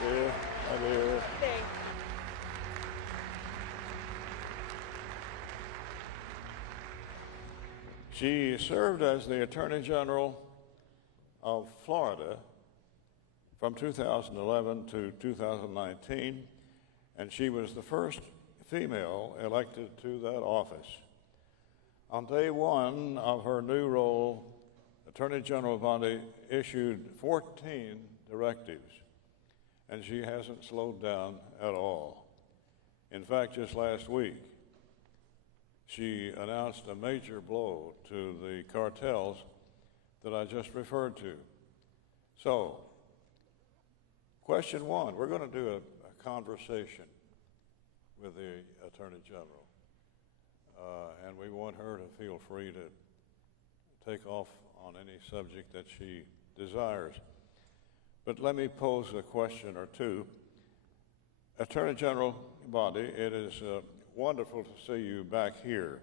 Dear, my dear. Thank She served as the Attorney General of Florida from 2011 to 2019, and she was the first female elected to that office. On day one of her new role, Attorney General Bondi issued 14 directives, and she hasn't slowed down at all. In fact, just last week, she announced a major blow to the cartels that I just referred to. So, question one, we're going to do a conversation with the Attorney General, and we want her to feel free to take off on any subject that she desires. But let me pose a question or two. Attorney General Bondi, it is wonderful to see you back here.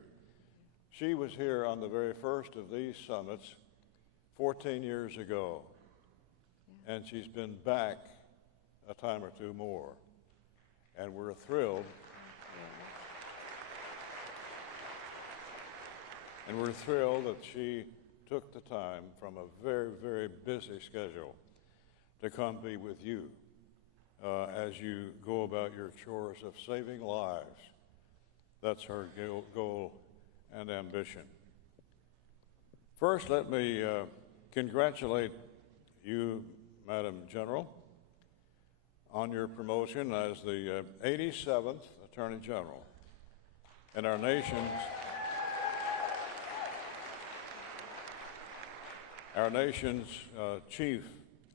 She was here on the very first of these summits 14 years ago, and she's been back a time or two more, and we're thrilled. And we're thrilled that she took the time from a very, very busy schedule to come be with you as you go about your chores of saving lives. That's her goal and ambition. First, let me congratulate you, Madam General, on your promotion as the 87th Attorney General and our nation's chief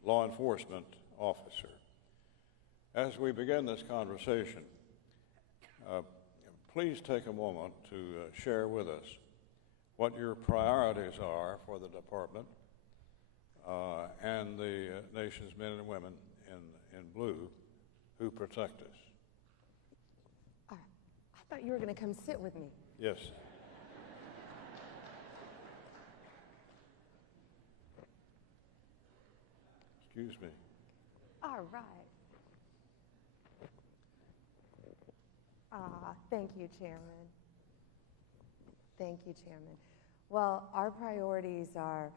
law enforcement officer. As we begin this conversation, please take a moment to share with us what your priorities are for the department and the nation's men and women in blue who protect us. All right. I thought you were going to come sit with me. Yes. Excuse me. All right. Thank you, Chairman. Thank you, Chairman. Well, our priorities are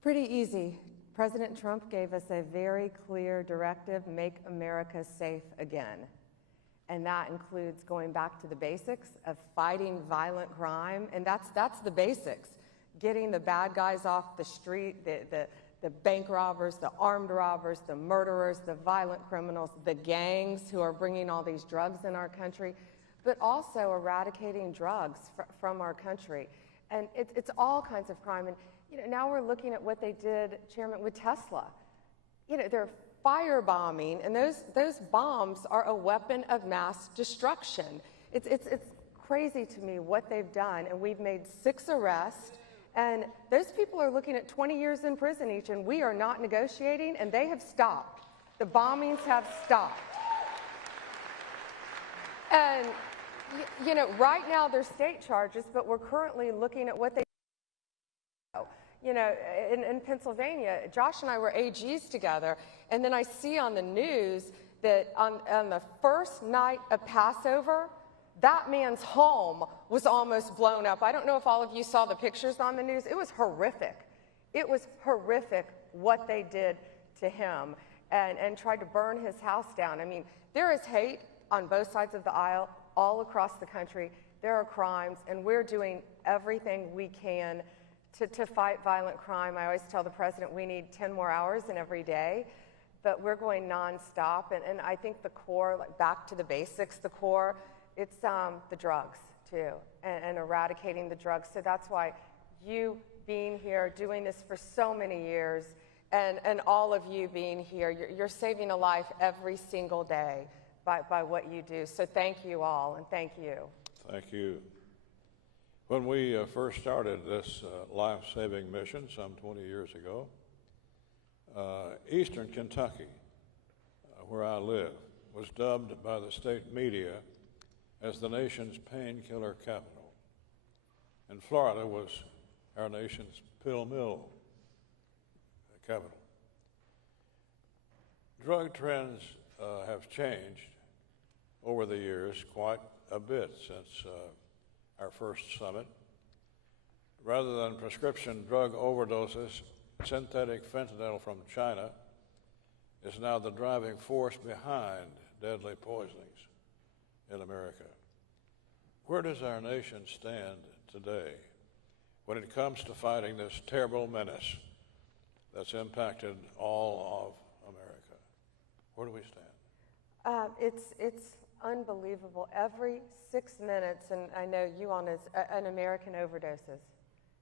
pretty easy. President Trump gave us a very clear directive: make America safe again. And that includes going back to the basics of fighting violent crime, and that's the basics. Getting the bad guys off the street, the bank robbers, the armed robbers, the murderers, the violent criminals, the gangs who are bringing all these drugs in our country, but also eradicating drugs from our country. And it's all kinds of crime. And now we're looking at what they did, Chairman, with Tesla. They're firebombing, and those bombs are a weapon of mass destruction. It's crazy to me what they've done, and we've made 6 arrests. And those people are looking at 20 years in prison each, and we are not negotiating, and they have stopped. The bombings have stopped. And, right now they're state charges, but we're currently looking at what they in Pennsylvania. Josh and I were AGs together, and then I see on the news that on the first night of Passover, that man's home was almost blown up. I don't know if all of you saw the pictures on the news. It was horrific. It was horrific what they did to him and tried to burn his house down. I mean, there is hate on both sides of the aisle all across the country. There are crimes, and we're doing everything we can to fight violent crime. I always tell the president we need 10 more hours in every day, but we're going nonstop. And I think the core, like back to the basics, the core, it's the drugs too, and eradicating the drugs. So that's why you being here, doing this for so many years, and all of you being here, you're saving a life every single day by what you do. So thank you all, and thank you. Thank you. When we first started this life-saving mission some 20 years ago, Eastern Kentucky, where I live, was dubbed by the state media as the nation's painkiller capital. And Florida was our nation's pill mill capital. Drug trends have changed over the years quite a bit since our first summit. Rather than prescription drug overdoses, synthetic fentanyl from China is now the driving force behind deadly poisonings in America. Where does our nation stand today when it comes to fighting this terrible menace that's impacted all of America? Where do we stand? It's unbelievable. Every 6 minutes, and I know you on is an American overdoses.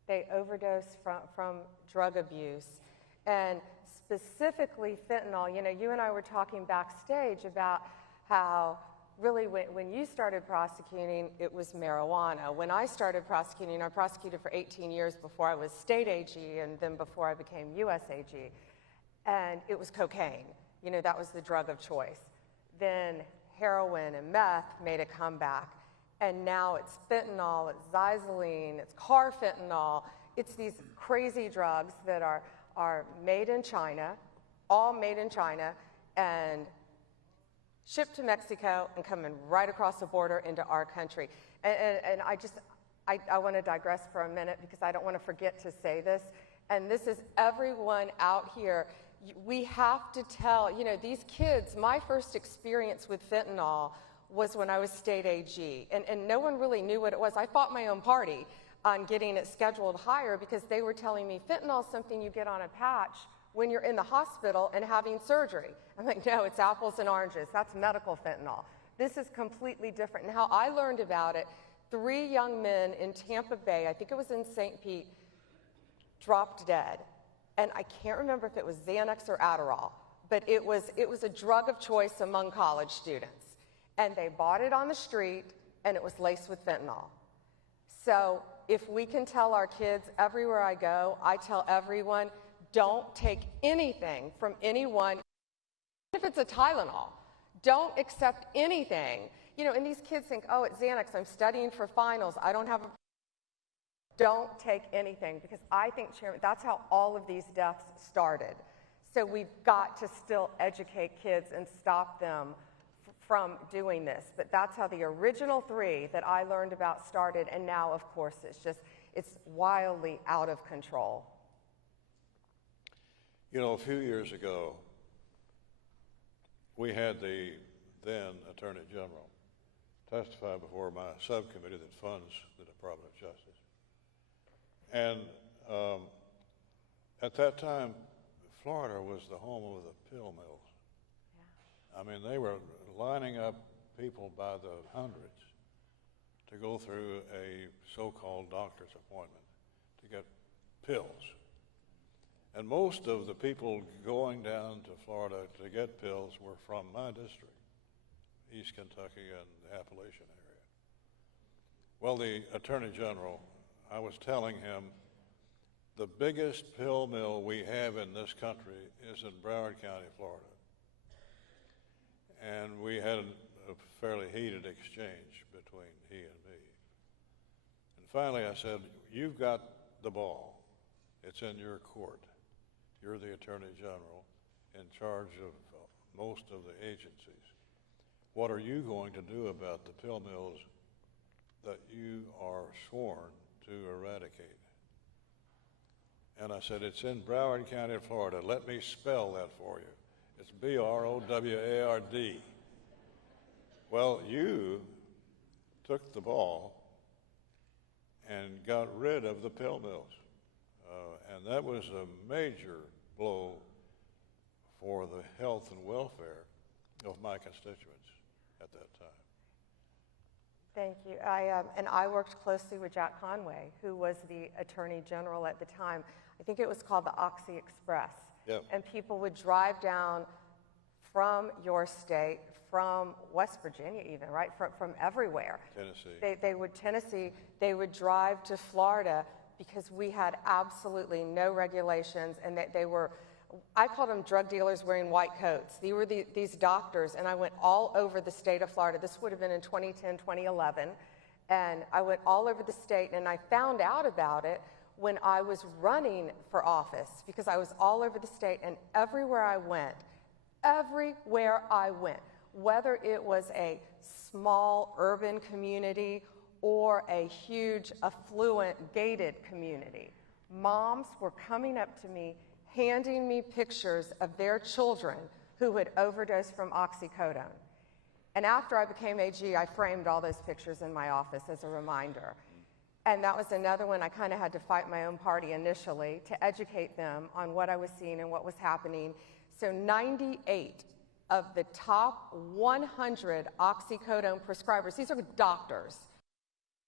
They overdose from drug abuse, and specifically fentanyl. You know, you and I were talking backstage about how really when you started prosecuting, it was marijuana. When I started prosecuting, I prosecuted for 18 years before I was state AG and then before I became US AG, and it was cocaine. You know, that was the drug of choice. Then heroin and meth made a comeback. And now it's fentanyl, it's xylazine, it's carfentanil. It's these crazy drugs that are made in China, all made in China, and shipped to Mexico and coming right across the border into our country. And I want to digress for a minute because I don't want to forget to say this. And this is everyone out here. We have to tell, you know, these kids, my first experience with fentanyl was when I was state AG, and no one really knew what it was. I fought my own party on getting it scheduled higher because they were telling me fentanyl is something you get on a patch when you're in the hospital and having surgery. I'm like, no, it's apples and oranges. That's medical fentanyl. This is completely different. And how I learned about it, 3 young men in Tampa Bay, I think it was in St. Pete, dropped dead. And I can't remember if it was Xanax or Adderall, but it was a drug of choice among college students. And they bought it on the street, and it was laced with fentanyl. So if we can tell our kids, everywhere I go, I tell everyone, don't take anything from anyone, even if it's a Tylenol. Don't accept anything. You know, and these kids think, oh, it's Xanax, I'm studying for finals, I don't have a... Don't take anything, because I think, Chairman, that's how all of these deaths started. So we've got to still educate kids and stop them from doing this. But that's how the original 3 that I learned about started, and now, of course, it's wildly out of control. You know, a few years ago, we had the then Attorney General testify before my subcommittee that funds the Department of Justice. And at that time, Florida was the home of the pill mills. Yeah. I mean, they were lining up people by the hundreds to go through a so-called doctor's appointment to get pills. And most of the people going down to Florida to get pills were from my district, East Kentucky and the Appalachian area. Well, the Attorney General, I was telling him, the biggest pill mill we have in this country is in Broward County, Florida. And we had a fairly heated exchange between he and me. And finally I said, you've got the ball. It's in your court. You're the Attorney General in charge of most of the agencies. What are you going to do about the pill mills that you are sworn to eradicate? And I said, it's in Broward County, Florida. Let me spell that for you. It's B-R-O-W-A-R-D. Well, you took the ball and got rid of the pill mills. And that was a major blow for the health and welfare of my constituents at that time. Thank you. And I worked closely with Jack Conway, who was the Attorney General at the time. I think it was called the Oxy Express. Yep. And people would drive down from your state, from West Virginia even, right? From everywhere. Tennessee. They would drive to Florida because we had absolutely no regulations, and they were, I called them drug dealers wearing white coats. They were these doctors, and I went all over the state of Florida. This would have been in 2010, 2011, and I went all over the state, and I found out about it when I was running for office, because I was all over the state, and everywhere I went, everywhere I went, whether it was a small urban community or a huge affluent gated community. Moms were coming up to me, handing me pictures of their children who had overdosed from oxycodone. And after I became AG, I framed all those pictures in my office as a reminder. And that was another one I kind of had to fight my own party initially to educate them on what I was seeing and what was happening. So 98 of the top 100 oxycodone prescribers, these are doctors.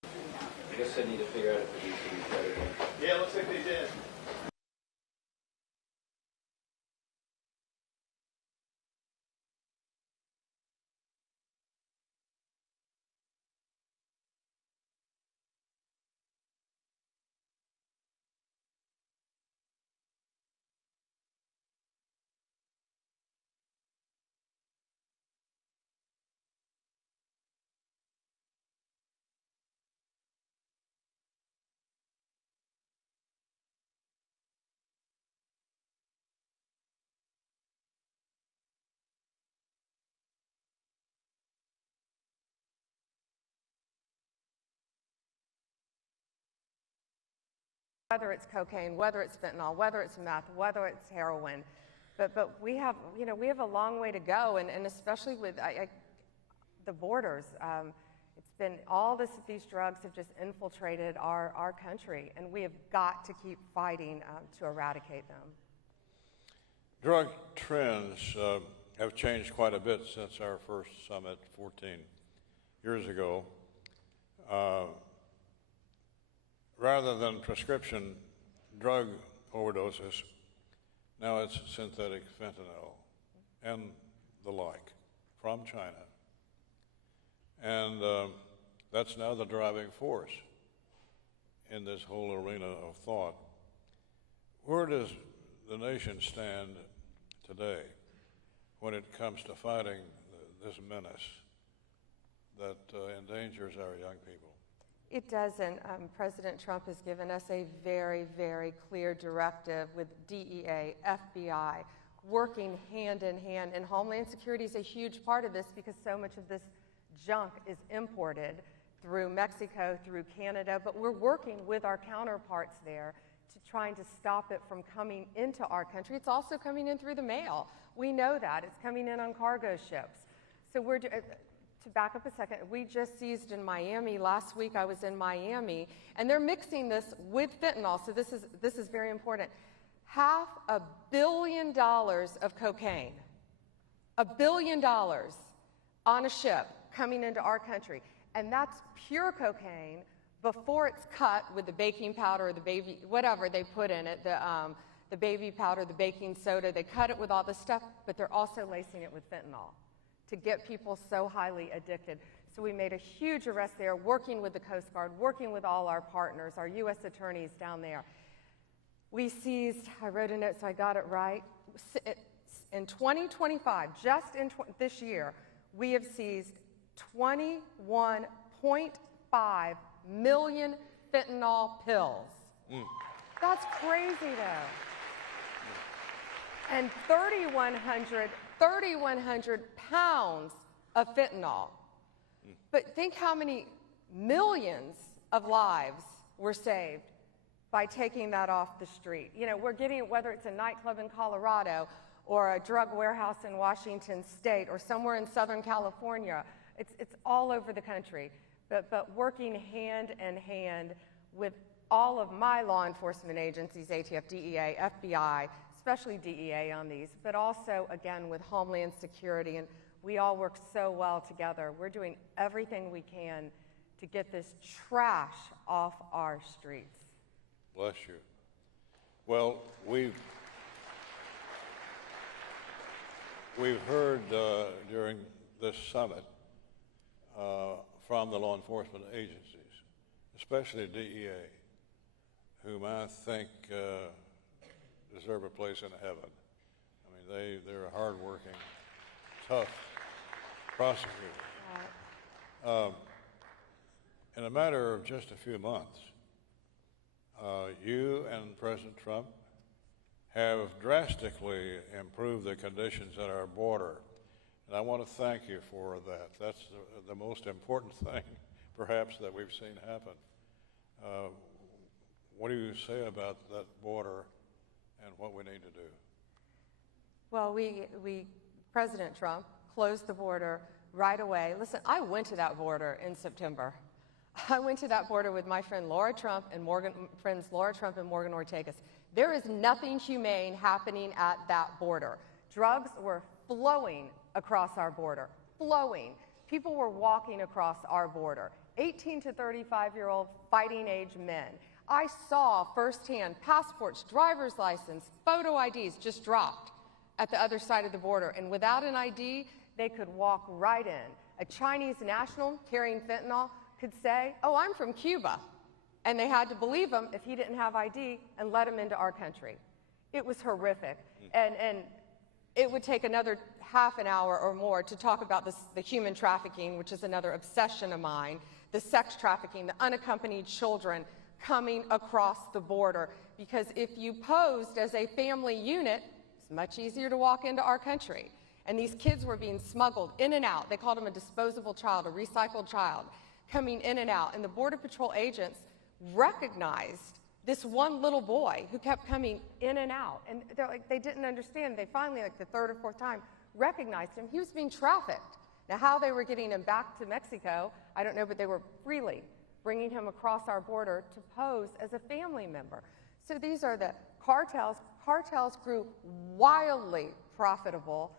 I guess they need to figure out if the DC's better than. Yeah, looks like they did. Whether it's cocaine, whether it's fentanyl, whether it's meth, whether it's heroin. But we have, we have a long way to go, and especially with the borders. It's been, these drugs have just infiltrated our country, and we have got to keep fighting to eradicate them. Drug trends have changed quite a bit since our first summit 14 years ago. Rather than prescription drug overdoses, now it's synthetic fentanyl and the like from China. And that's now the driving force in this whole arena of thought. Where does the nation stand today when it comes to fighting this menace that endangers our young people? It doesn't. President Trump has given us a very, very clear directive with DEA, FBI, working hand in hand. And Homeland Security is a huge part of this because so much of this junk is imported through Mexico, through Canada. But we're working with our counterparts there to trying to stop it from coming into our country. It's also coming in through the mail. We know that. It's coming in on cargo ships. So we're... To back up a second, we just seized in Miami. Last week I was in Miami, and they're mixing this with fentanyl, so this is very important. $500 million of cocaine, $1 billion on a ship coming into our country. And that's pure cocaine before it's cut with the baking powder or the baby, whatever they put in it, the baby powder, the baking soda. They cut it with all this stuff, but they're also lacing it with fentanyl to get people so highly addicted. So we made a huge arrest there, working with the Coast Guard, working with all our partners, our U.S. attorneys down there. We seized, I wrote a note so I got it right, in 2025, just in this year, we have seized 21.5 million fentanyl pills. That's crazy though. And 3,100 pounds of fentanyl. But think how many millions of lives were saved by taking that off the street. We're getting, whether it's a nightclub in Colorado or a drug warehouse in Washington State or somewhere in Southern California, it's all over the country. But working hand in hand with all of my law enforcement agencies, ATF, DEA, FBI, especially DEA on these, but also, again, with Homeland Security, and we all work so well together. We're doing everything we can to get this trash off our streets. Bless you. Well, we've heard during this summit from the law enforcement agencies, especially DEA, whom I think deserve a place in heaven. I mean, they're hardworking, tough prosecutors. In a matter of just a few months, you and President Trump have drastically improved the conditions at our border. And I want to thank you for that. That's the most important thing, perhaps, that we've seen happen. What do you say about that border and what we need to do? Well, President Trump closed the border right away. Listen, I went to that border in September. I went to that border with my friend Laura Trump and Morgan Ortagus. There is nothing humane happening at that border. Drugs were flowing across our border, flowing. People were walking across our border. 18 to 35-year-old fighting age men. I saw firsthand passports, driver's license, photo IDs just dropped at the other side of the border. And without an ID, they could walk right in. A Chinese national carrying fentanyl could say, "Oh, I'm from Cuba." And they had to believe him if he didn't have ID and let him into our country. It was horrific. And it would take another half an hour or more to talk about the human trafficking, which is another obsession of mine, the sex trafficking, the unaccompanied children coming across the border. Because if you posed as a family unit, it's much easier to walk into our country. And these kids were being smuggled in and out. They called them a disposable child, a recycled child, coming in and out. And the Border Patrol agents recognized this one little boy who kept coming in and out. And they're like, they didn't understand. They finally, like the third or fourth time, recognized him. He was being trafficked. Now, how they were getting him back to Mexico, I don't know, but they were freely bringing him across our border to pose as a family member. So these are the cartels. Cartels grew wildly profitable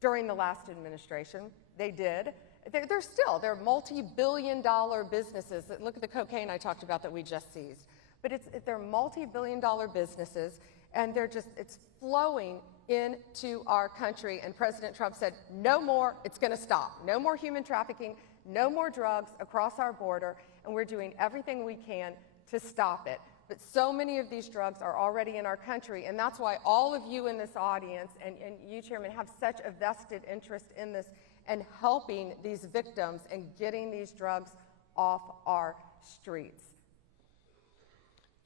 during the last administration. They did. They're multi-billion-dollar businesses. Look at the cocaine I talked about that we just seized. But they're multi-billion-dollar businesses, and it's flowing into our country. And President Trump said, no more, it's going to stop. No more human trafficking, no more drugs across our border, and we're doing everything we can to stop it. But so many of these drugs are already in our country, and that's why all of you in this audience and you, Chairman, have such a vested interest in this and helping these victims and getting these drugs off our streets.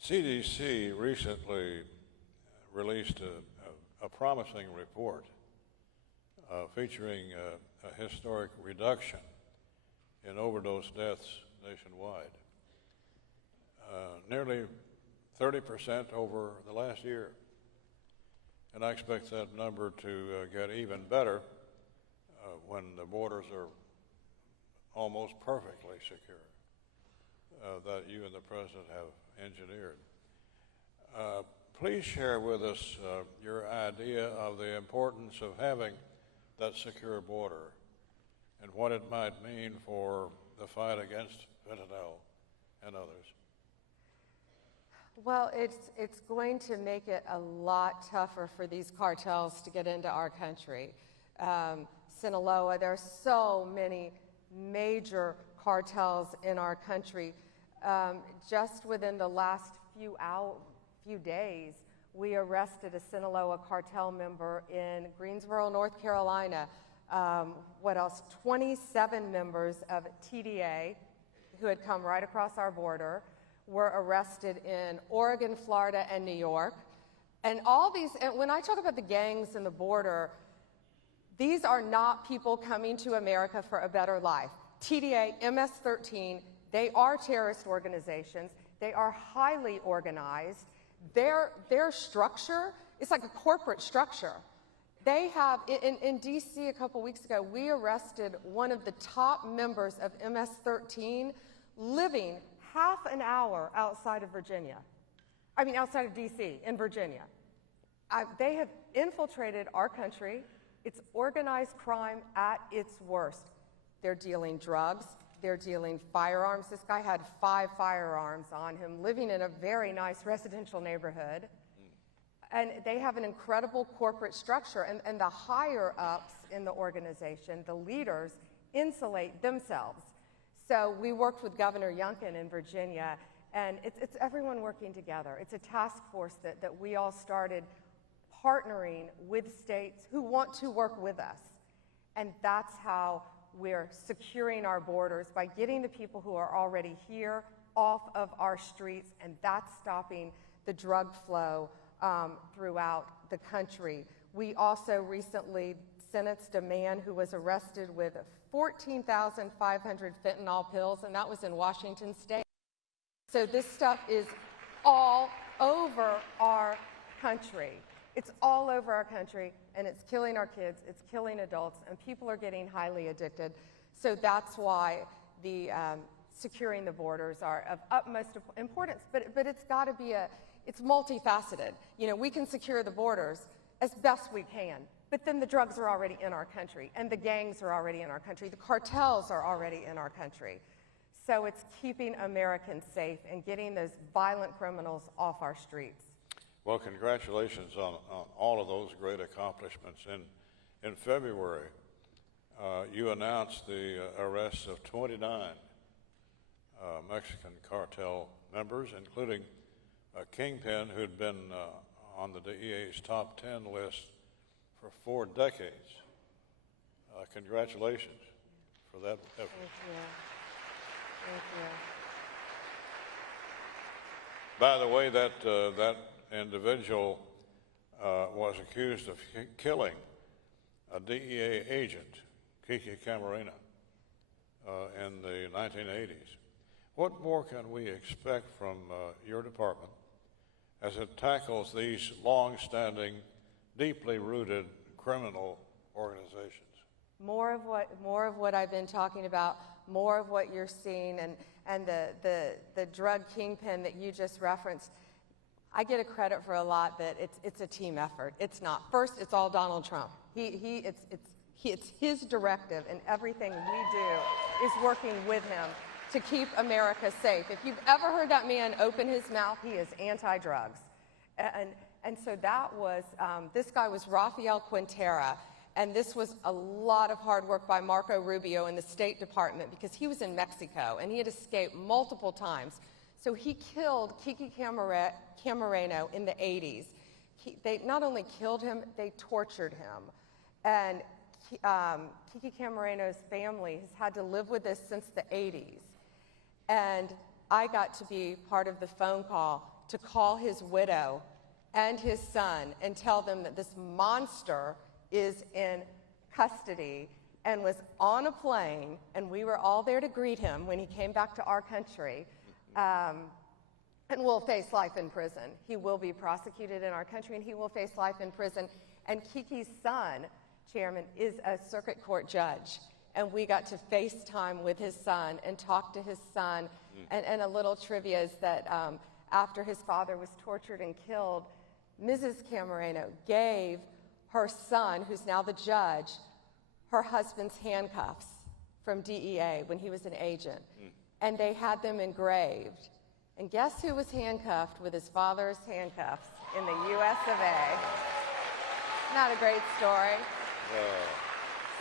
CDC recently released a promising report featuring a historic reduction in overdose deaths nationwide. Nearly 30% over the last year. And I expect that number to get even better when the borders are almost perfectly secure, that you and the President have engineered. Please share with us your idea of the importance of having that secure border and what it might mean for the fight against fentanyl and others. Well, it's going to make it a lot tougher for these cartels to get into our country. Sinaloa, there are so many major cartels in our country. Just within the last few days, we arrested a Sinaloa cartel member in Greensboro, North Carolina. What else? 27 members of TDA who had come right across our border were arrested in Oregon, Florida, and New York. And all these, and when I talk about the gangs and the border, these are not people coming to America for a better life. TDA, MS-13, they are terrorist organizations. They are highly organized. Their structure is like a corporate structure. They have, in D.C. a couple weeks ago, we arrested one of the top members of MS-13 living half an hour outside of outside of D.C., in Virginia. They have infiltrated our country. It's organized crime at its worst. They're dealing drugs. They're dealing firearms. This guy had 5 firearms on him, living in a very nice residential neighborhood. And they have an incredible corporate structure. And the higher-ups in the organization, the leaders, insulate themselves. So we worked with Governor Youngkin in Virginia, and it's everyone working together. It's a task force that we all started partnering with states who want to work with us. And that's how we're securing our borders, by getting the people who are already here off of our streets, and that's stopping the drug flow throughout the country. We also recently sentenced a man who was arrested with 14,500 fentanyl pills, and that was in Washington State. So this stuff is all over our country. It's all over our country, and it's killing our kids, it's killing adults, and people are getting highly addicted. So that's why the securing the borders are of utmost importance, but it's got to be it's multifaceted. You know, we can secure the borders as best we can, but then the drugs are already in our country, and the gangs are already in our country, the cartels are already in our country. So it's keeping Americans safe and getting those violent criminals off our streets. Well, congratulations on all of those great accomplishments. In February, you announced the arrests of 29 Mexican cartel members, including a kingpin who'd been on the DEA's top 10 list for 4 decades. Congratulations for that effort. Thank you. Thank you. By the way, that individual was accused of killing a DEA agent, Kiki Camarena, in the 1980s. What more can we expect from your department as it tackles these long-standing, deeply rooted criminal organizations? More of what I've been talking about, more of what you're seeing, and the drug kingpin that you just referenced. I get a credit for a lot, but it's a team effort. It's not. First, it's all Donald Trump. It's his directive, and everything we do is working with him to keep America safe. If you've ever heard that man open his mouth, he is anti-drugs. And so that was, this guy was Rafael Quintera, and this was a lot of hard work by Marco Rubio in the State Department because he was in Mexico, and he had escaped multiple times. So he killed Kiki Camarena in the 80s. They not only killed him, they tortured him. And Kiki Camarena's family has had to live with this since the 80s. And I got to be part of the phone call to call his widow and his son and tell them that this monster is in custody and was on a plane, and we were all there to greet him when he came back to our country. And will face life in prison. He will be prosecuted in our country, and he will face life in prison. And Kiki's son, Chairman, is a circuit court judge. And we got to FaceTime with his son and talk to his son. And a little trivia is that after his father was tortured and killed, Mrs. Camarena gave her son, who's now the judge, her husband's handcuffs from DEA when he was an agent. And they had them engraved. And guess who was handcuffed with his father's handcuffs in the US of A? Not a great story.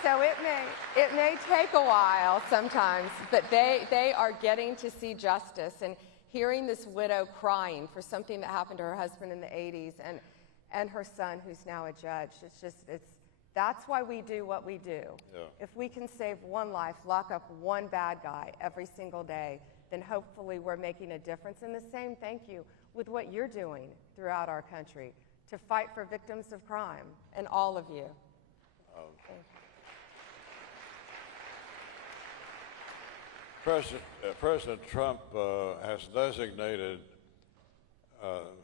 So it may take a while sometimes, but they are getting to see justice. And hearing this widow crying for something that happened to her husband in the 80s and her son who's now a judge, that's why we do what we do. Yeah. If we can save one life, lock up one bad guy every single day, then hopefully we're making a difference. And the same thank you with what you're doing throughout our country to fight for victims of crime, and all of you. President Trump has designated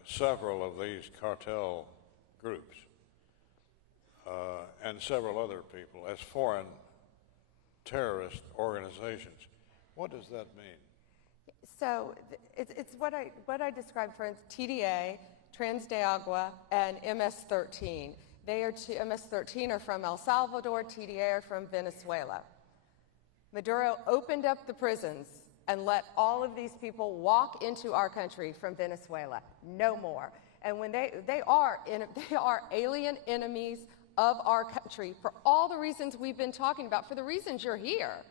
several of these cartel groups and several other people as foreign terrorist organizations. What does that mean? So it's what I described for TDA, Trans de Agua, and MS-13. MS-13 are from El Salvador, TDA are from Venezuela. Maduro opened up the prisons and let all of these people walk into our country from Venezuela. No more. And when they are alien enemies of our country for all the reasons we've been talking about, for the reasons you're here.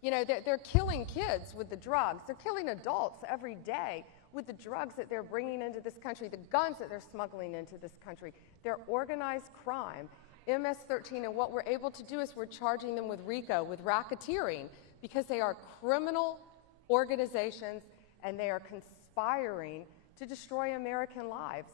You know, they're killing kids with the drugs. They're killing adults every day with the drugs that they're bringing into this country, the guns that they're smuggling into this country. They're organized crime. MS-13, and what we're able to do is we're charging them with RICO, with racketeering, because they are criminal organizations and they are conspiring to destroy American lives.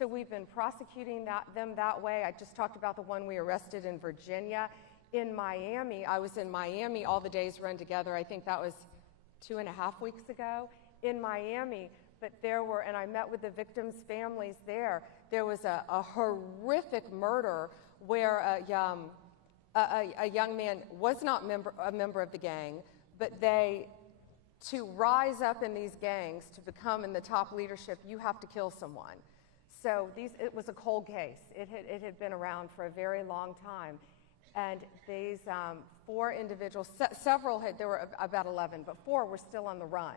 So we've been prosecuting them that way. I just talked about the one we arrested in Virginia. In Miami, I was in Miami, all the days run together. I think that was 2.5 weeks ago in Miami. But there were, and I met with the victims' families there. There was a horrific murder where a young man was not a member of the gang, but to rise up in these gangs, to become in the top leadership, you have to kill someone. So it was a cold case. It had been around for a very long time. And these 4 individuals, there were about 11, but 4 were still on the run.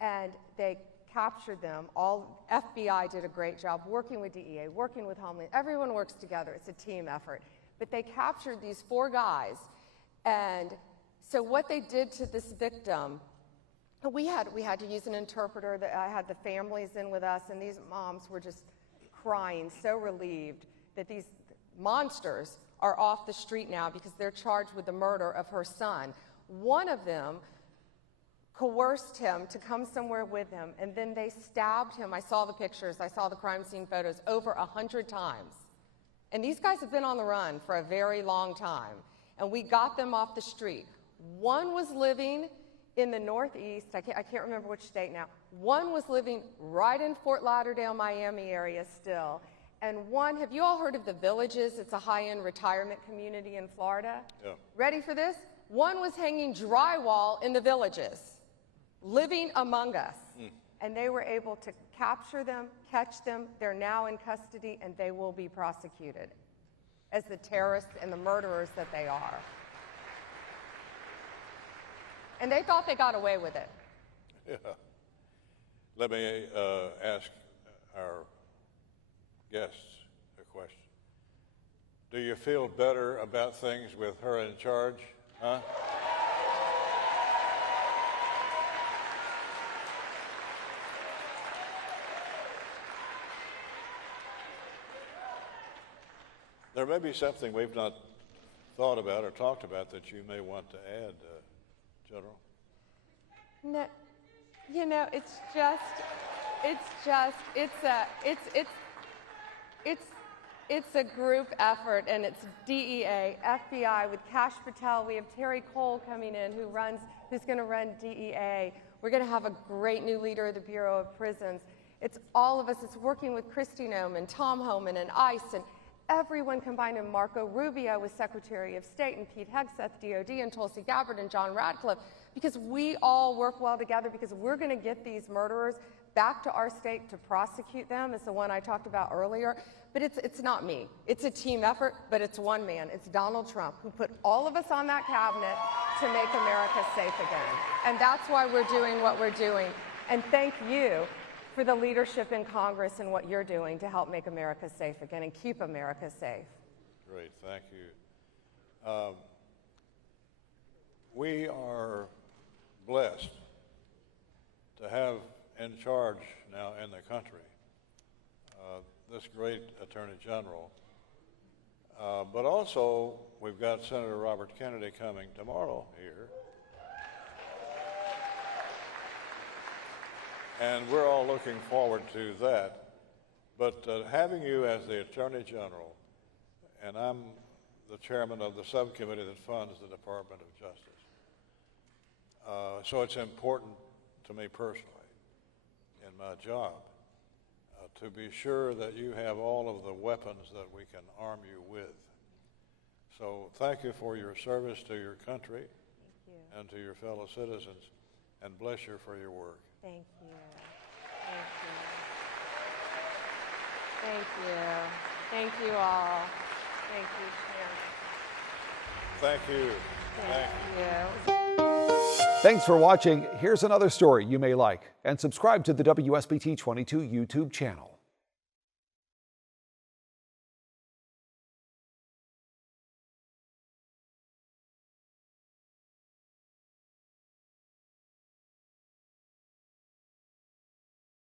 And they captured them. All FBI did a great job working with DEA, working with Homeland. Everyone works together. It's a team effort. But they captured these 4 guys. And so what they did to this victim, we had to use an interpreter. I had the families in with us, and these moms were just crying, so relieved that these monsters are off the street now because they're charged with the murder of her son. One of them coerced him to come somewhere with him, and then they stabbed him. I saw the pictures, I saw the crime scene photos, over 100 times. And these guys have been on the run for a very long time, and we got them off the street. One was living in the Northeast, I can't remember which state now. One was living right in Fort Lauderdale, Miami area still. And one, have you all heard of the Villages? It's a high-end retirement community in Florida. Yeah. Ready for this? One was hanging drywall in the Villages, living among us. And they were able to capture them, catch them. They're now in custody, and they will be prosecuted as the terrorists and the murderers that they are. And they thought they got away with it. Yeah. Let me ask our guests a question. Do you feel better about things with her in charge? Huh? There may be something we've not thought about or talked about that you may want to add, General. No, you know, it's a group effort, and it's DEA, FBI with Kash Patel. We have Terry Cole coming in who's going to run DEA. We're going to have a great new leader of the Bureau of Prisons. It's all of us. It's working with Kristi Noem, Tom Homan, and ICE, and everyone combined, and Marco Rubio was Secretary of State, and Pete Hegseth, DOD, and Tulsi Gabbard, and John Radcliffe, because we all work well together, because we're going to get these murderers back to our state to prosecute them, is the one I talked about earlier. But it's not me. It's a team effort, but it's one man. It's Donald Trump, who put all of us on that cabinet to make America safe again. And that's why we're doing what we're doing. And thank you for the leadership in Congress and what you're doing to help make America safe again and keep America safe. Great, thank you. We are blessed to have in charge now in the country this great Attorney General. But also, we've got Senator Robert Kennedy coming tomorrow here. And we're all looking forward to that. But having you as the Attorney General, and I'm the chairman of the subcommittee that funds the Department of Justice, so it's important to me personally in my job to be sure that you have all of the weapons that we can arm you with. So thank you for your service to your country and to your fellow citizens, and bless you for your work. Thank you. Thank you. Thank you. Thank you all. Thank you, Chairman. Thank you. Thank you. Thanks for watching. Here's another story you may like, and subscribe to the WSBT 22 YouTube channel.